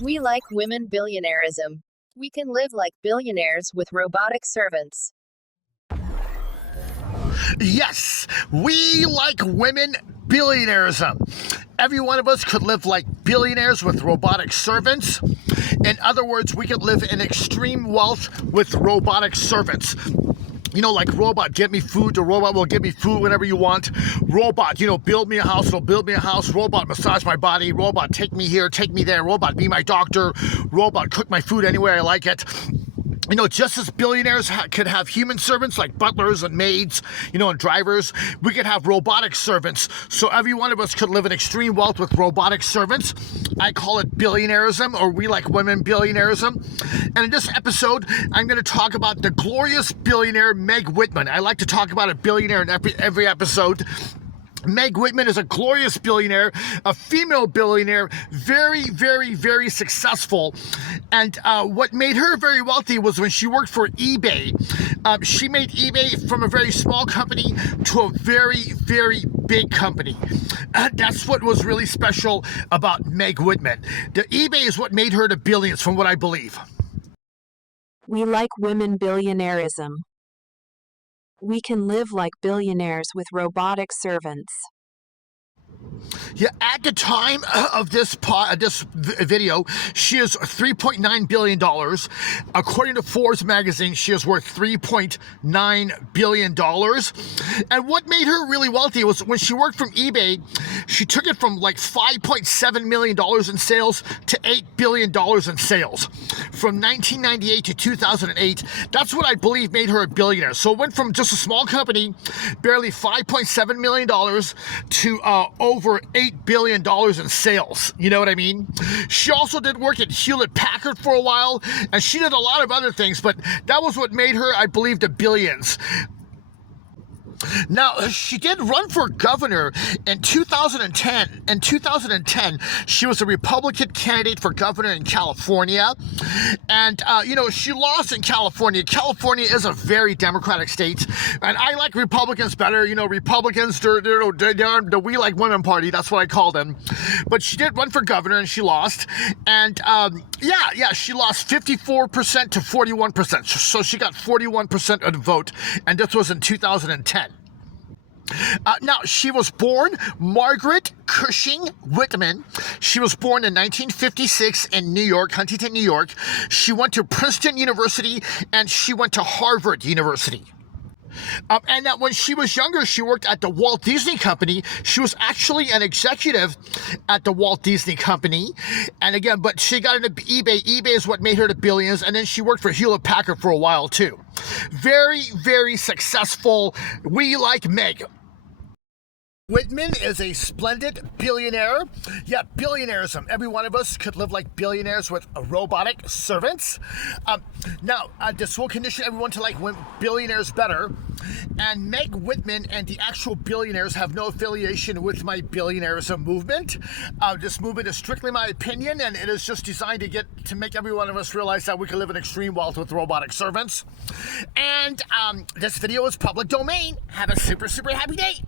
We like women billionairism. We can live like billionaires with robotic servants. Yes, we like women billionairism. Every one of us could live like billionaires with robotic servants. In other words, we could live in extreme wealth with robotic servants. You know, like robot, get me food. The robot will give me food whenever you want. Robot, build me a house. It'll build me a house. Robot, massage my body. Robot, take me here, take me there. Robot, be my doctor. Robot, cook my food anywhere I like it. Just as billionaires could have human servants like butlers and maids, and drivers, we could have robotic servants. So every one of us could live in extreme wealth with robotic servants. I call it billionairism, or we like women billionairism. And in this episode, I'm going to talk about the glorious billionaire Meg Whitman. I like to talk about a billionaire in every episode. Meg Whitman is a glorious billionaire, a female billionaire, very, very, very successful. And what made her very wealthy was when she worked for eBay. She made eBay from a very small company to a very, very big company. That's what was really special about Meg Whitman. The eBay is what made her the billions, from what I believe. We like women billionairism. We can live like billionaires with robotic servants. Yeah, at the time of this video, she is $3.9 billion. According to Forbes magazine, she is worth $3.9 billion. And what made her really wealthy was when she worked from eBay, she took it from like $5.7 million in sales to $8 billion in sales. From 1998 to 2008, that's what I believe made her a billionaire. So it went from just a small company, barely $5.7 million, to over $8 billion in sales. You know what I mean? She also did work at Hewlett-Packard for a while, and she did a lot of other things, but that was what made her, I believe, the billions. Now, she did run for governor in 2010. In 2010, she was a Republican candidate for governor in California. And, she lost in California. California is a very Democratic state. And I like Republicans better. Republicans, they're the We Like Women party. That's what I call them. But she did run for governor and she lost. And, she lost 54% to 41%. So she got 41% of the vote. And this was in 2010. Now, she was born Margaret Cushing Whitman. She was born in 1956 in New York, Huntington, New York. She went to Princeton University and she went to Harvard University. And that when she was younger, she worked at the Walt Disney Company. She was actually an executive at the Walt Disney Company. And again, but she got into eBay. eBay is what made her the billions. And then she worked for Hewlett-Packard for a while, too. Very, very successful. We like Meg. Whitman is a splendid billionaire. Yeah, billionairism. Every one of us could live like billionaires with robotic servants. Now, this will condition everyone to like billionaires better. And Meg Whitman and the actual billionaires have no affiliation with my billionairism movement. This movement is strictly my opinion, and it is just designed to make every one of us realize that we can live in extreme wealth with robotic servants. And this video is public domain. Have a super, super happy day.